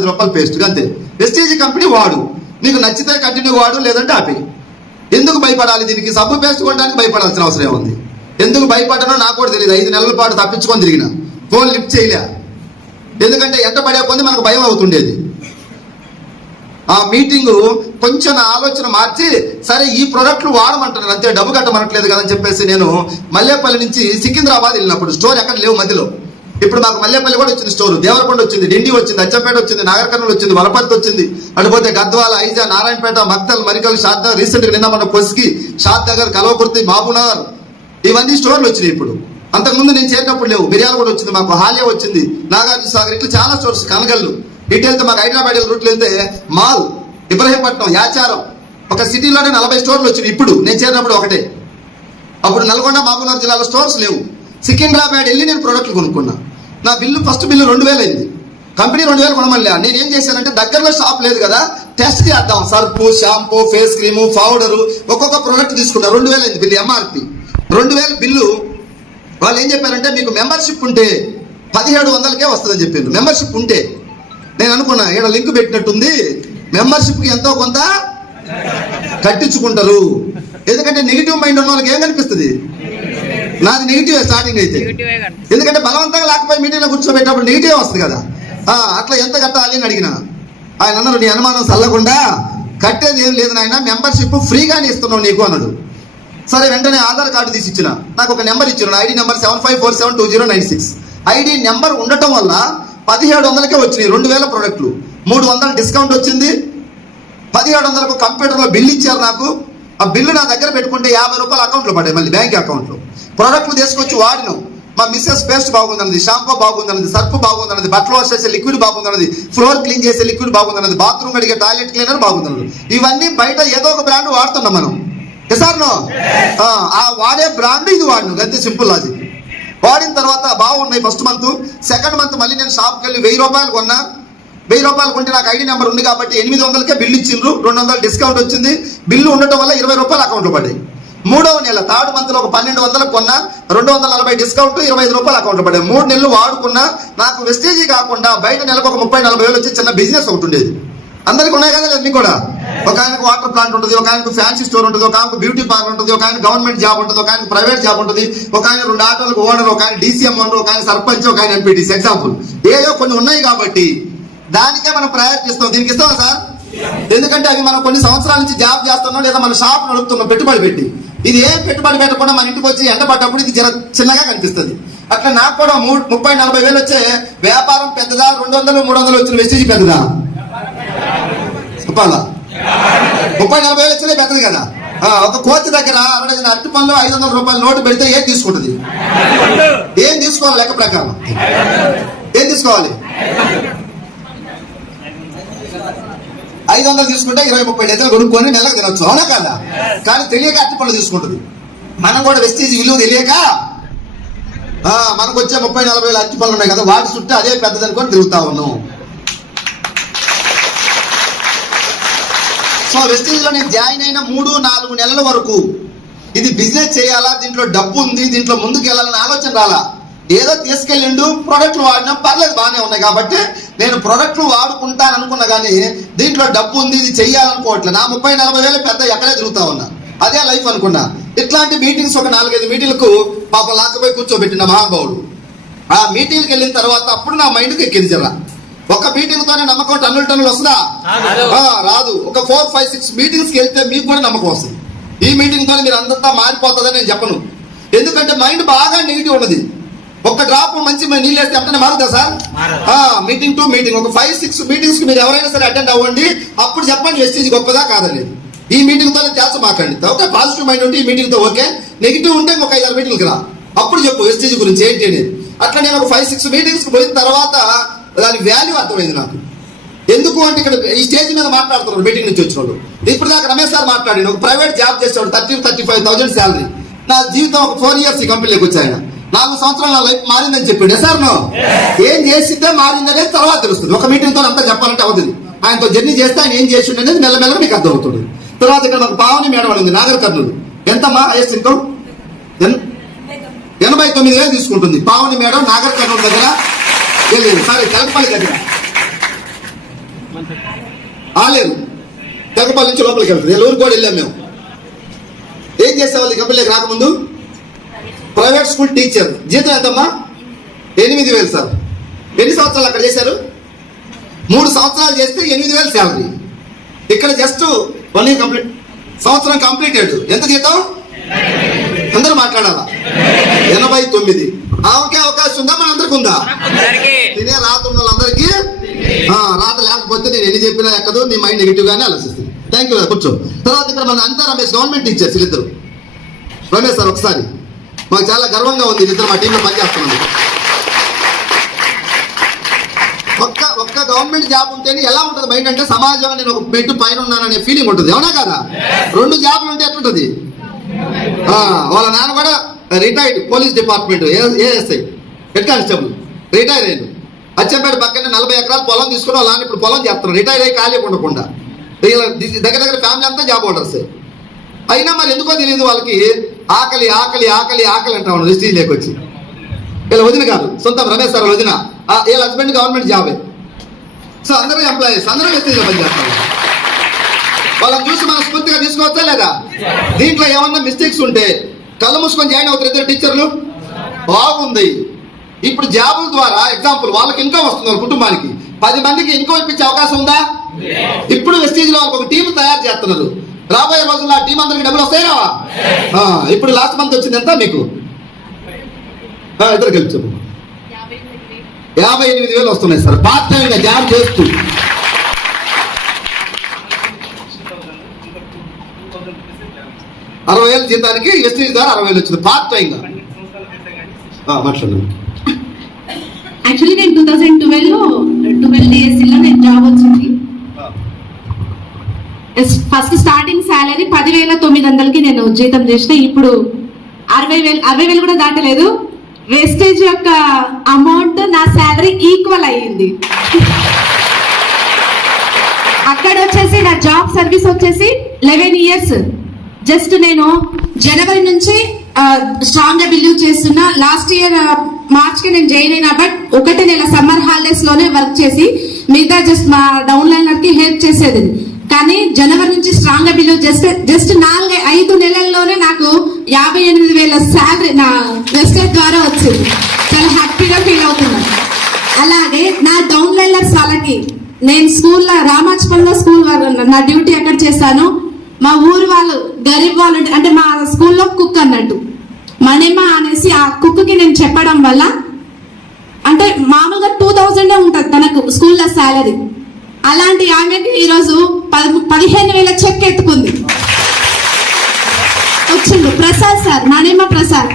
5 రూపాయలు పేస్ట్ అంతే. Vestige company వాడు, నీకు నచ్చితే కంటిన్యూ వాడు, లేదంటే ఆపి. ఎందుకు భయపడాలి దీనికి? సబ్బు పేస్ట్ కొనడానికి భయపడాల్సిన అవసరం ఏముంది? ఎందుకు భయపడనో నాకు కూడా తెలియదు. 5 నెలల పాటు తప్పించుకొని తిరిగిన, ఫోన్ లిఫ్ట్ చేయలే. ఎందుకంటే ఎంట పడే కొంది మనకు భయం అవుతుండేది. ఆ మీటింగు కొంచెం ఆలోచన మార్చి, సరే ఈ ప్రొడక్ట్లు వాడమంటున్నారు అంతే, డబ్బు కట్టమనట్లేదు కదని చెప్పేసి నేను మల్లేపల్లి నుంచి సికింద్రాబాద్ వెళ్ళినప్పుడు స్టోర్ ఎక్కడ లేవు మధ్యలో. ఇప్పుడు మాకు మల్లేపల్లి కూడా వచ్చింది స్టోర్, దేవరకొండ వచ్చింది, డిండి వచ్చింది, అచ్చంపేట వచ్చింది, నాగర్కర్నూలు వచ్చింది, వలపర్తి వచ్చింది, అటుపోతే గద్వాల, ఐజా, నారాయణపేట, మక్తల్, మరికల్, షాద్ నగర్, రీసెంట్గా నిన్న మన కొస్కి, షాద్ నగర్, కలవకుర్తి, మహబూబ్నగర్, ఇవన్నీ స్టోర్లు వచ్చినాయి. ఇప్పుడు అంతకుముందు నేను చేరినప్పుడు లేవు. మిర్యాల కూడా వచ్చింది మాకు, హాలియా వచ్చింది, నాగార్జున సాగర్, ఇట్లా చాలా స్టోర్స్, కనగల్లు. ఇటు వెళ్తే మాకు హైదరాబాద్ రూట్లు వెళ్తే మాల్, ఇబ్రహీంపట్నం, యాచారం, ఒక సిటీలోనే 40 స్టోర్లు వచ్చినాయి. ఇప్పుడు నేను చేరినప్పుడు ఒకటే. అప్పుడు నల్గొండ, మహబూబ్నగర్ జిల్లాలో స్టోర్స్ లేవు. సికింద్రాబాద్ వెళ్ళి నేను ప్రోడక్ట్లు కొనుక్కున్నా. నా ఫస్ట్ బిల్లు 2000 అయింది. కంపెనీ 2000 కొనమల్లా. నేను ఏం చేశానంటే దగ్గరలో షాప్ లేదు కదా, టెస్ట్ చేద్దాం. సర్పు, షాంపూ, ఫేస్ క్రీము, పౌడరు, ఒక్కొక్క ప్రోడక్ట్ తీసుకున్నా. 2000 అయింది బిల్లు, ఎంఆర్పి 2000 బిల్లు. వాళ్ళు ఏం చెప్పారంటే మీకు మెంబర్షిప్ ఉంటే 1700కే వస్తుందని చెప్పిండ్రు. మెంబర్షిప్ ఉంటే నేను అనుకున్నా ఇక్కడ లింక్ పెట్టినట్టుంది, మెంబర్షిప్కి ఎంతో కొంత కట్టించుకుంటారు. ఎందుకంటే నెగిటివ్ మైండ్ ఉన్న వాళ్ళకి ఏం కనిపిస్తుంది? నాది నెగిటివ్ స్టార్టింగ్ అయితే. ఎందుకంటే బలవంతంగా లేకపోయి మీటింగ్లో కూర్చోబెట్టినప్పుడు నెగిటివ్ వస్తుంది కదా. అట్లా ఎంత కట్టాలి అని అడిగిన. ఆయన అన్నారు, నీ అనుమానం చల్లకుండా కట్టేది ఏం లేదు నాయన, మెంబర్షిప్ ఫ్రీగానే ఇస్తున్నావు నీకు అన్నాడు. సరే వెంటనే ఆధార్ కార్డు తీసి ఇచ్చిన. నాకు ఒక నెంబర్ ఇచ్చిన, ఐడి నెంబర్ 75472096. ఐడి నెంబర్ ఉండటం వల్ల 1700కే వచ్చినాయి 2000 ప్రోడక్ట్లు. 300 డిస్కౌంట్ వచ్చింది. 1700కు కంప్యూటర్లో బిల్లు ఇచ్చారు నాకు. ఆ బిల్లు నా దగ్గర పెట్టుకుంటే 50 రూపాయలు అకౌంట్లో పడ్డాయి, మళ్ళీ బ్యాంక్ అకౌంట్లో. ప్రోడక్ట్లు తీసుకొచ్చి వాడినాం. మా మిస్సెస్ పేస్ట్ బాగుందన్నది, షాంపూ బాగుందన్నది, సర్ఫ్ బాగుందన్నది, బట్టలు వాష్ చేసే లిక్విడ్ బాగుందన్నది, ఫ్లోర్ క్లీన్ చేసే లిక్విడ్ బాగుందన్నది, బాత్రూమ్ అడిగే టాయిలెట్ క్లీనర్ బాగుందన్నది. ఇవన్నీ బయట ఏదో ఒక బ్రాండ్ వాడుతున్నాం మనం. సార్నో ఆ వాడే బ్రాండ్ ఇది వాడిను, అంతే సింపుల్ లాజిక్. వాడిన తర్వాత బాగున్నాయి. ఫస్ట్ మంత్, సెకండ్ మంత్ మళ్ళీ నేను షాప్కి వెళ్ళి 1000 రూపాయలు కొన్నా. 1000 రూపాయలు కొంటే నాకు ఐడి నెంబర్ ఉంది కాబట్టి 800కే బిల్లు ఇచ్చిండ్రు. 200 డిస్కౌంట్ వచ్చింది. బిల్లు ఉండటం వల్ల 20 రూపాయలు అకౌంట్లో పడ్డాయి. 3వ నెల థర్డ్ మంత్లో ఒక 1200 కొన్నా, 240 డిస్కౌంట్, 25 రూపాయలు అకౌంట్లో పడ్డాయి. 3 నెలలు వాడుకున్నా. నాకు వెస్టేజీ కాకుండా బయట నెలకు ఒక 30-40 వేలు వచ్చి చిన్న బిజినెస్ ఒకటి ఉండేది. అందరికి ఉన్నాయి కదా, లేదు మీకు కూడా? ఒక ఆయనకు వాటర్ ప్లాంట్ ఉంటుంది, ఒక ఆయనకు ఫ్యాన్సీ స్టోర్ ఉంటుంది, ఒక ఆయనకు బ్యూటీ పార్లర్ ఉంటుంది, ఒక ఆయన గవర్నమెంట్ జాబ్ ఉంటుంది, ఒక ఆయన ప్రైవేట్ జాబ్ ఉంటుంది, ఒక ఆయన 2 ఆటోలకు ఓనర్, ఒక ఆయన డీసీఎం ఓనర్, ఒక ఆయన సర్పంచ్, ఒక ఆయన ఎంపీటీసీ. ఎగ్జాంపుల్ ఏదో కొన్ని ఉన్నాయి కాబట్టి దానికే మనం ప్రయారిటీ ఇస్తాం. దీనికి ఇస్తామా సార్? ఎందుకంటే అవి మనం కొన్ని సంవత్సరాల నుంచి జాబ్ చేస్తున్నాం, లేదా మన షాప్ నడుపుతున్నాం పెట్టుబడి పెట్టి. ఇది ఏం పెట్టుబడి పెట్టకుండా మన ఇంటికి వచ్చి ఎండపడ్డప్పుడు ఇది చిన్నగా కనిపిస్తుంది. అట్లా నాకు కూడా 30-40 వేలు వచ్చే వ్యాపారం పెద్దదా, 200-300 వచ్చిన వెస్టేజీ పెద్దదా? చెప్పాలా? 30-40 వేలు వచ్చినా పెద్దది కదా. ఒక కోతి దగ్గర అరటి పనులు 500 రూపాయల నోటు పెడితే ఏం తీసుకుంటుంది? ఏం తీసుకోవాలి? లెక్క ప్రకారం ఏం తీసుకోవాలి? 500 తీసుకుంటే 20-30 డజన్లు కొనుక్కొని నెలకు తినొచ్చు, అవునా కదా? కానీ తెలియక అరటి పనులు తీసుకుంటుంది. మనం కూడా వెస్టేజ్ విలువ తెలియక మనకు వచ్చే 30-40 వేల అరటి పనులు ఉన్నాయి కదా, వాటి చుట్టూ అదే పెద్దదనుకొని తిరుగుతా ఉన్నాం. సో వెస్టేజ్ లో నేను జాయిన్ అయిన 3-4 నెలల వరకు ఇది బిజినెస్ చేయాలా, దీంట్లో డబ్బు ఉంది, దీంట్లో ముందుకు వెళ్ళాలని ఆలోచన రాలా. ఏదో తీసుకెళ్ళిండు, ప్రొడక్ట్లు వాడినా పర్లేదు, బాగానే ఉన్నాయి కాబట్టి నేను ప్రొడక్ట్లు వాడుకుంటాను అనుకున్నా. కానీ దీంట్లో డబ్బు ఉంది, ఇది చెయ్యాలనుకోవట్లేదు. నా 30-40 వేలు పెద్ద ఎక్కడే తిరుగుతా ఉన్నా, అదే లైఫ్ అనుకున్నా. ఇట్లాంటి మీటింగ్స్ ఒక 4-5 మీటింగ్లకు పాపం లాక్కపోయి కూర్చోబెట్టిన మహానుభావుడు. ఆ మీటింగ్కి వెళ్ళిన తర్వాత అప్పుడు నా మైండ్కి ఎక్కింది జరా. ఒక మీటింగ్ తోనే నమ్మకం టన్నులు వస్తుందా? రాదు. ఒక 4-5-6 మీటింగ్స్కి వెళ్తే మీకు కూడా నమ్మకం వస్తుంది. ఈ మీటింగ్ తోనే మీరు అంతా మారిపోతుందని నేను చెప్పను. ఎందుకంటే మైండ్ బాగా నెగిటివ్ ఉన్నది. ఒక్క డ్రాప్ మంచి నీళ్ళు వేస్తే వెంటనే మారుతా సార్? మీటింగ్ టు మీటింగ్ ఒక 5-6 మీటింగ్స్ కి మీరు ఎవరైనా సరే అటెండ్ అవ్వండి. అప్పుడు చెప్పండి వెస్టేజ్ గొప్పదా కాదని. ఈ మీటింగ్ తోనే చేర్చమాకండి. ఓకే, పాజిటివ్ మైండ్ ఉంటే ఈ మీటింగ్ తో ఓకే, నెగిటివ్ ఉంటే ఒక 5-6 మీటింగ్కి రా, అప్పుడు చెప్పు వెస్టేజ్ గురించి ఏంటి అనేది. అట్లా నేను ఒక 5-6 మీటింగ్స్ కి పోయిన తర్వాత దాని వాల్యూ అర్థమైంది నాకు. ఎందుకు అంటే ఇక్కడ ఈ స్టేజ్ మీద మాట్లాడుతున్నారు మీటింగ్ నుంచి వచ్చిన వాళ్ళు. ఇప్పుడు దాకా రమేష్ సార్ మాట్లాడి ఒక ప్రైవేట్ జాబ్ చేసేవాడు, 30-35,000 శాలరీ. నా జీవితం ఒక 4 ఇయర్స్ ఈ కంపెనీలోకి వచ్చాయన. 4 సంవత్సరాలు నా లైఫ్ మారిందని చెప్పిండు. సార్ నో ఏం చేసిద్దే మారిందనేది తర్వాత తెలుస్తుంది. ఒక మీటింగ్ తో అంతా చెప్పాలంటే అవుతుంది. ఆయనతో జర్నీ చేస్తే ఆయన ఏం చేసిండు అనేది మెల్లమెల్లగా మీకు అర్థం అవుతుంది. తర్వాత ఇక్కడ నాకు పావని మేడం ఉంది, నాగర్ కర్నూలు. ఎంతమ్మా హైయెస్ట్ ఇన్కమ్? 89,000 తీసుకుంటుంది పావని మేడం, నాగర్ కర్నూలు దగ్గర. సారీ, తెలకపల్లి దగ్గర. ఆలేదు. తెగపల్లి నుంచి లోపలికి వెళ్తుంది. ఊరు కూడా వెళ్ళాం మేము. ఏం చేసేవాళ్ళు కంపెనీలోకి రాకముందు? Private school teacher. జీతం ఎంతమ్మా? 8,000 సార్. ఎన్ని సంవత్సరాలు అక్కడ చేశారు? 3 సంవత్సరాలు చేస్తే 8,000 శాలరీ. ఇక్కడ జస్ట్ 1 year కంప్లీట్, సంవత్సరం కంప్లీటెడ్. ఎంత జీతం? అందరూ మాట్లాడాలా? 89. ఆమెకే అవకాశం ఉందా? మన అందరికి ఉందా? తినే రాత ఉన్న వాళ్ళందరికీ. రాత లేకపోతే నేను ఎన్ని చెప్పినా ఎక్కదు, నీ మైండ్ నెగిటివ్ గానే ఆలోచిస్తుంది. Thank you. కూర్చో. తర్వాత ఇక్కడ మన అంతా రమేష్ గవర్నమెంట్ టీచర్స్ వీళ్ళిద్దరు. రమేష్ సార్ ఒకసారి, మాకు చాలా గర్వంగా ఉంది వీళ్ళిద్దరు మా టీంలో పనిచేస్తున్నాను. ఒక్క గవర్నమెంట్ జాబ్ ఉంటేనే ఎలా ఉంటుంది మైండ్ అంటే, సమాజంలో నేను ఒక మెట్టు పైన ఉన్నాననే ఫీలింగ్ ఉంటుంది. అవునా కదా? 2 జాబ్లు ఉంటే ఎట్లుంటుంది? వాళ్ళ నాన్న కూడా retired police department, ASI, head constable, retire అయ్యాడు. అచ్చంపేట పక్కనే 40 ఎకరాలు పొలం తీసుకుని వాళ్ళ నాన్న ఇప్పుడు పొలం చేస్తున్నారు. రిటైర్ అయ్యి ఖాళీ ఉండకుండా దగ్గర ఫ్యామిలీ అంతా జాబ్ హోల్డర్స్. అయినా మరి ఎందుకో తెలియదు వాళ్ళకి ఆకలి ఆకలి ఆకలి ఆకలి అంటా ఉన్నాడు. హిస్టరీ లేకొచ్చి వీళ్ళ వదిన కాదు, సొంతం రమేష్ సార్ వదిన. వీళ్ళ హస్బెండ్ గవర్నమెంట్ జాబే. సో అందరూ ఎంప్లాయీస్, అందరూ వెస్టీజ్లో పనిచేస్తారు. వాళ్ళని చూసి మనం స్ఫూర్తిగా తీసుకోవచ్చా లేదా? దీంట్లో ఏమన్నా మిస్టేక్స్ ఉంటే కళ్ళు మూసుకొని జాయిన్ అవుతారు ఇద్దరు టీచర్లు. బాగుంది. ఇప్పుడు జాబుల ద్వారా ఎగ్జాంపుల్ వాళ్ళకి ఇన్కమ్ వస్తుంది, వాళ్ళ కుటుంబానికి 10 మందికి ఇన్కమ్ ఇప్పించే అవకాశం ఉందా? ఇప్పుడు వెస్టీజ్ లో వాళ్ళకి ఒక టీం తయారు చేస్తున్నారు. రాబోయే రోజుల్లో ఆ టీం అందరికి డబ్బులు వస్తాయి రావా? ఇప్పుడు లాస్ట్ మంత్ వచ్చింది ఎంత మీకు? ఇద్దరు కలిసి 58,000 వస్తున్నాయి సార్. పార్ట్ టైం గా జాబ్ చేస్తూ. ₹60,000 జీతానికి వెస్టీజ్ ద్వారా 60,000 వచ్చింది పార్ట్ టైం గా. మాట్లాడండి. యాక్చువల్లీ నేను 2012 DSC లో నేను జాబ్ వచ్చింది. ఫస్ట్ స్టార్టింగ్ సాలరీ 10,900కి నేను జీతం చేసిన. ఇప్పుడు 60,000 కూడా దాటలేదు. వేస్టేజ్ యొక్క అమౌంట్ నా సాలరీ ఈక్వల్ అయ్యింది. అక్కడ వచ్చేసి నా జాబ్ సర్వీస్ వచ్చేసి 11 years. జస్ట్ నేను జనవరి నుంచి స్ట్రాంగ్ గా బిలీవ్ చేస్తున్నా. లాస్ట్ ఇయర్ మార్చ్ కి నేను జాయిన్ అయినా, బట్ 1 నెల సమ్మర్ హాలిడేస్ లోనే వర్క్ చేసి మిగతా జస్ట్ మా డౌన్ లైనర్ కి హెల్ప్ చేసేది. కానీ జనవరి నుంచి స్ట్రాంగ్ గా బిలీవ్ చేస్తే జస్ట్ 4-5 నెలల్లోనే నాకు 58,000 శాలరీ నా వెస్టేజ్ ద్వారా వచ్చింది. చాలా హ్యాపీగా ఫీల్ అవుతున్నాను. అలాగే నా డౌన్ లైనర్స్ వాళ్ళకి నేను స్కూల్లో రామాచపల్లిలో స్కూల్ నా డ్యూటీ ఎక్కడ చేశాను. మా ఊరు వాళ్ళు గరీబ్ వాళ్ళు అంటే మా స్కూల్లో కుక్ అన్నట్టు మణిమ అనేసి ఆ కుక్కి నేను చెప్పడం వల్ల అంటే మామూలుగా 2,000 ఉంటుంది తనకు స్కూల్లో శాలరీ. అలాంటి ఆమెకి ఈరోజు 15,000 చెక్ ఎత్తుకుంది వచ్చిండు. ప్రసాద్ సార్, మణిమ ప్రసాద్.